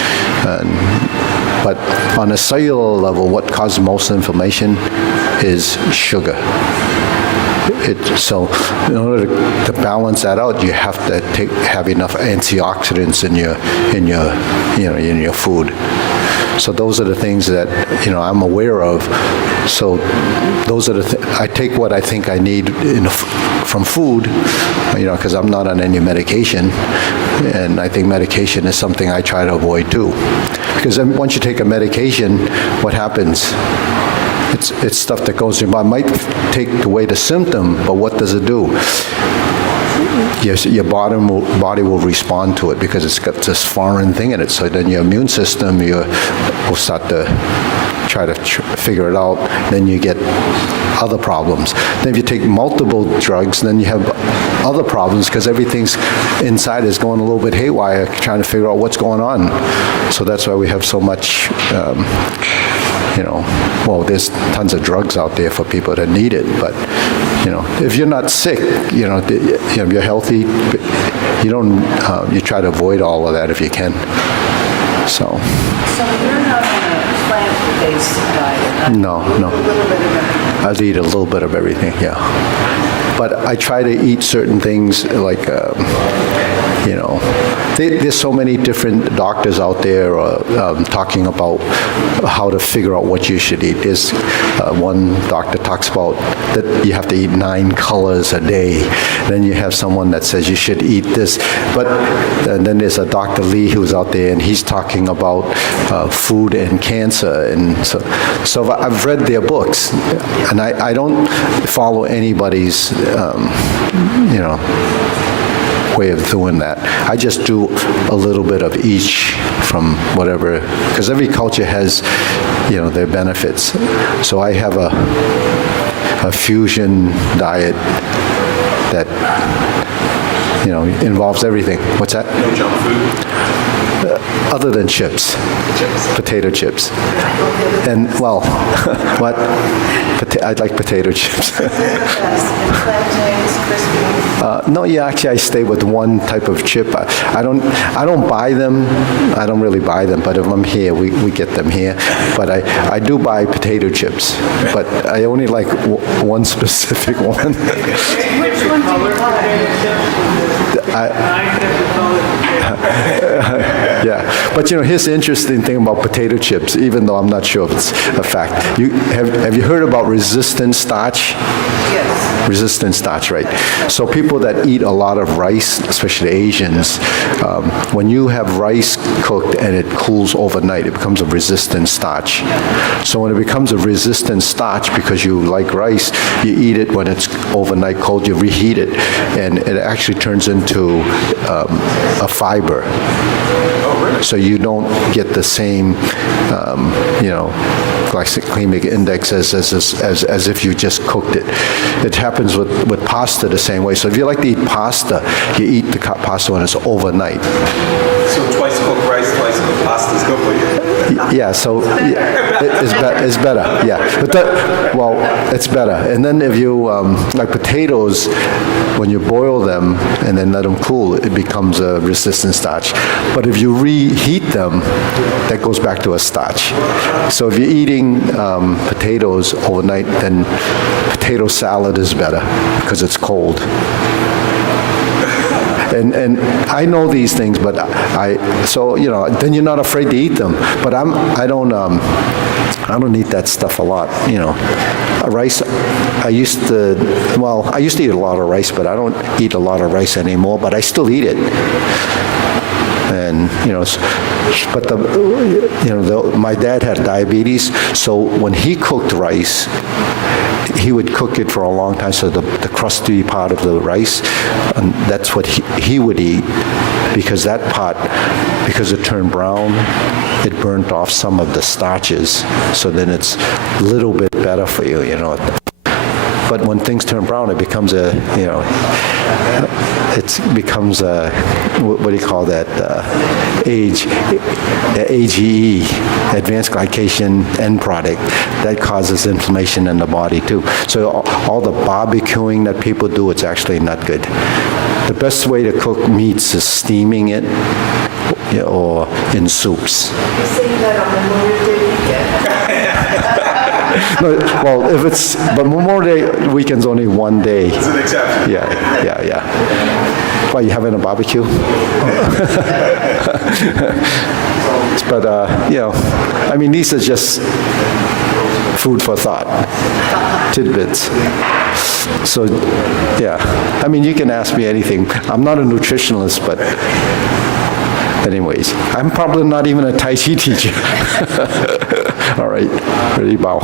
But on a cellular level, what causes most inflammation is sugar. So in order to balance that out, you have to have enough antioxidants in your food. So those are the things that, I'm aware of. So those are I take what I think I need from food, because I'm not on any medication. And I think medication is something I try to avoid too. Because then once you take a medication, what happens? It's stuff that goes in your body. It might take away the symptom, but what does it do? Your body will respond to it because it's got this foreign thing in it. So then your immune system will start to try to figure it out. Then you get other problems. Then if you take multiple drugs, then you have other problems because everything's inside is going a little bit haywire, trying to figure out what's going on. So that's why we have so much, there's tons of drugs out there for people that need it. But, if you're not sick, if you're healthy, you try to avoid all of that if you can. So you're not on a plant-based diet? No. A little bit of everything? I'd eat a little bit of everything, yeah. But I try to eat certain things like, there's so many different doctors out there talking about how to figure out what you should eat. There's one doctor talks about that you have to eat 9 colors a day. Then you have someone that says you should eat this. And then there's a Dr. Lee who's out there, and he's talking about food and cancer. And so I've read their books, and I don't follow anybody's, way of doing that. I just do a little bit of each from whatever, because every culture has, their benefits. So I have a fusion diet that, involves everything. What's that? No junk food? Other than chips. Potato chips. And, well, what? I like potato chips. Plantains, crispy? No, yeah, actually, I stay with one type of chip. I don't buy them. I don't really buy them, but if I'm here, we get them here. But I do buy potato chips, but I only like one specific one. Which one do you Yeah, but here's the interesting thing about potato chips, even though I'm not sure if it's a fact. Have you heard about resistant starch? Yes. Resistant starch, right? So people that eat a lot of rice, especially Asians, when you have rice cooked and it cools overnight, it becomes a resistant starch. So when it becomes a resistant starch, because you like rice, you eat it when it's overnight cold, you reheat it, and it actually turns into a fiber. So you don't get the same, glycemic index as if you just cooked it. It happens with pasta the same way. So if you like to eat pasta, you eat the pasta when it's overnight. So twice cooked rice, twice cooked pasta is good for you? Yeah, so it's better, yeah. But it's better. And then if you, like potatoes, when you boil them and then let them cool, it becomes a resistant starch. But if you reheat them, that goes back to a starch. So if you're eating potatoes overnight, then potato salad is better because it's cold. And I know these things, but then you're not afraid to eat them. But I don't eat that stuff a lot, Rice, I used to eat a lot of rice, but I don't eat a lot of rice anymore, but I still eat it. And, my dad had diabetes, so when he cooked rice, he would cook it for a long time, so the crusty part of the rice, and that's what he would eat, because that part, because it turned brown, it burnt off some of the starches, so then it's a little bit better for you, But when things turn brown, it becomes what do you call that, AGE, advanced glycation end product, that causes inflammation in the body too. So all the barbecuing that people do, it's actually not good. The best way to cook meats is steaming it or in soups. You're saying that on Memorial Day weekend? No, well, but Memorial Day weekend's only one day. It's an exception. Yeah. Why, you having a barbecue? But, I mean, these are just food for thought, tidbits. So, yeah, I mean, you can ask me anything. I'm not a nutritionalist, but anyways, I'm probably not even a Tai Chi teacher. All right, ready, bow.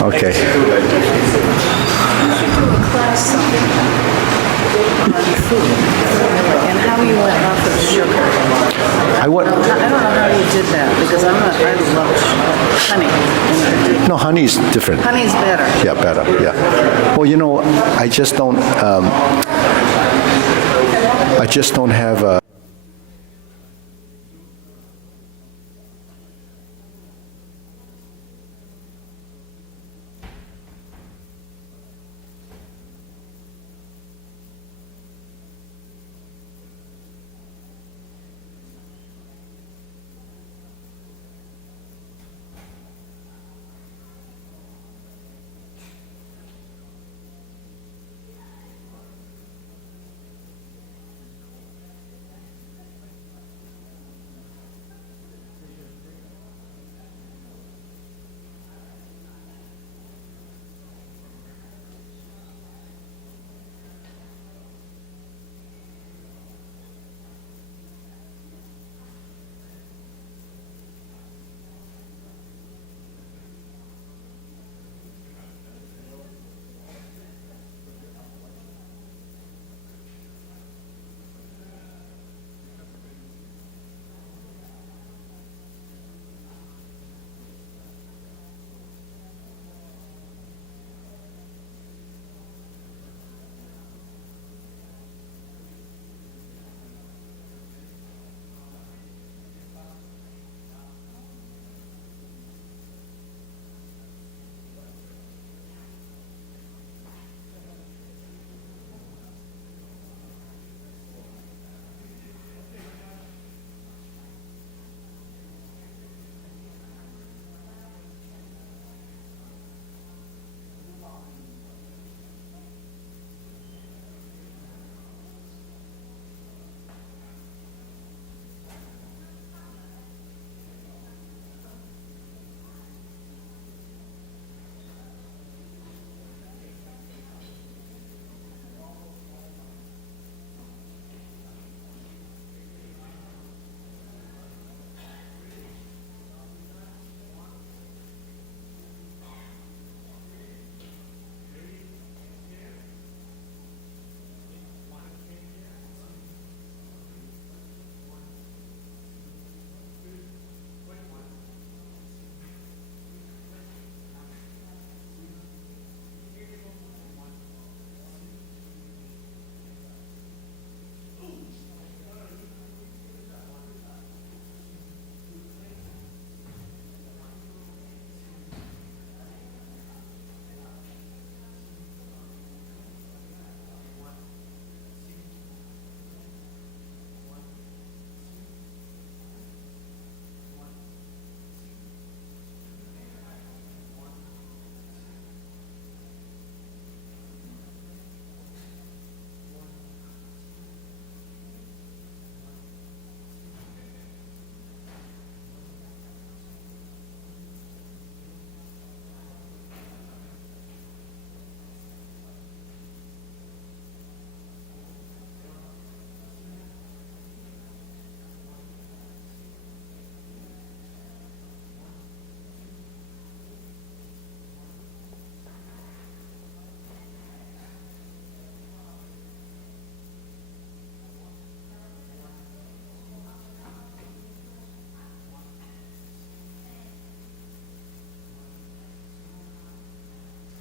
Okay. You should do a class on food and how you went off of sugar. I want, I don't know how you did that because I love honey. no, honey is different. Honey's better. Yeah, better, yeah. Well, I just don't have a